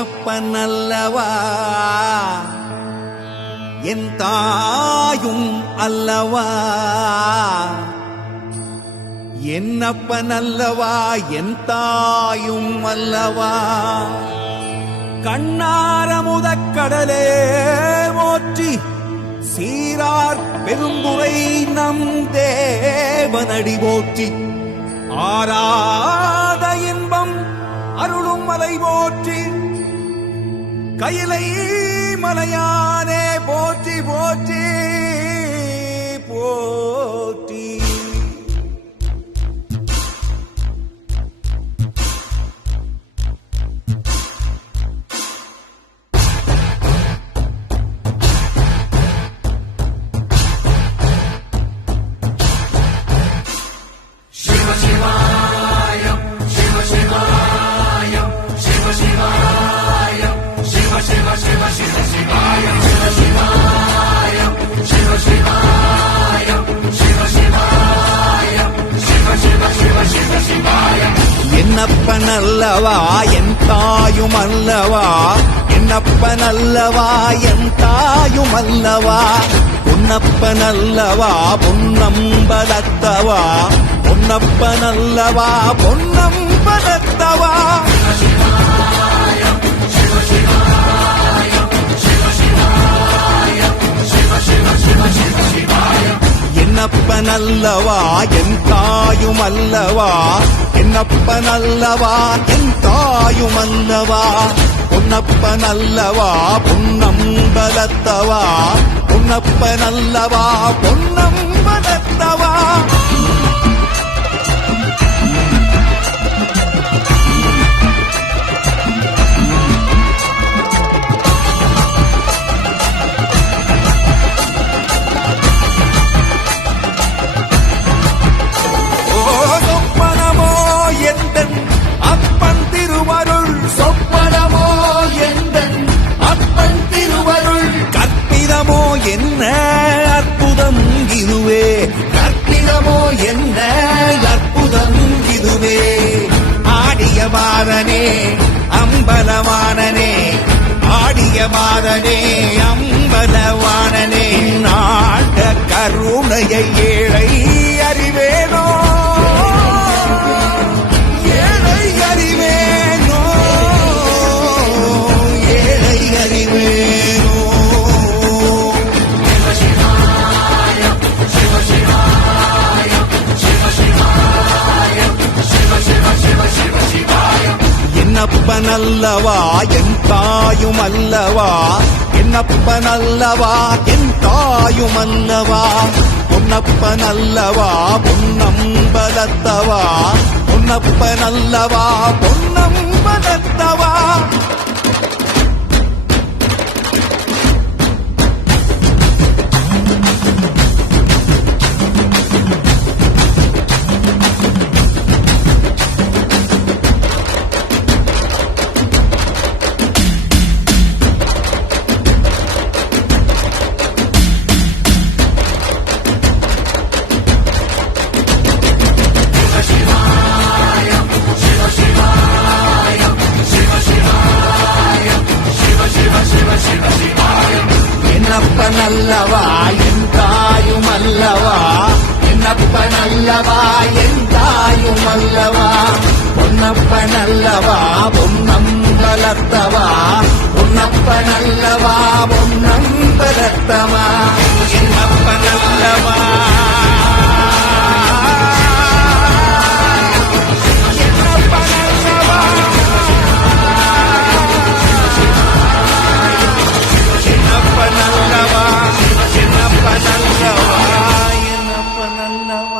என்னப்பனல்லவா என் தாயும் அல்லவா, என்னப்பனல்லவா என் தாயும் அல்லவா. கண்ணாரமுதக் கடலே போற்றி, சீரார் பெருந்துரை நம் தேவனடி போற்றி. ஆராத இன்பம் அருளும் மலை போற்றி, கையிலை மலையானே போற்றி போற்றி போற்றி. என்னப்பனல்லவா என் தாயும் அல்லவா, என்னப்பனல்லவா என் தாயும் அல்லவா. பொன்னப்பனல்லவா பொன்னம்பலத்தவா, பொன்னப்பனல்லவா பொன்னம்பலத்தவா. என்னப்பனல்லவா என் தாயும் அல்லவா, என்னப்பனல்லவா என் தாயும் அல்லவா. பொன்னப்பனல்லவா பொன்னம்பலத்தவா, பொன்னப்பனல்லவா பொன்னம்பலத்தவா. என்ன அற்புதம் இதுவே, கற்பிதமோ என்ன அற்புதம் இதுவே. ஆடிய மாதனே அம்பலவானனே, ஆடிய மாதனே அம்பலவானனே. நாட கருணையை ஏழை அறிவேனோ, ஏழை அறிவேனோ, ஏழை அறிவேனோ. என்னப்பனல்லவா என் தாயும் அல்லவா, என்னப்பனல்லவா என் தாயும் அல்லவா. பொன்னப்பனல்லவா பொன்னம்பலத்தவா, பொன்னப்பனல்லவா பொன்னம்பலத்தவா. என்னப்பனல்லவா என் தாயும் அல்லவா, என்னப்பனல்லவா என் தாயும் அல்லவா. பொன்னப்பனல்லவா பொன்னம்பலத்தவா, பொன்னப்பனல்லவா பொன்னம்பலத்தவா. என்னப்பனல்லவா என்னப்பனல்லவா, என்னப்பனல்லவா, என்னப்பனல்லவா.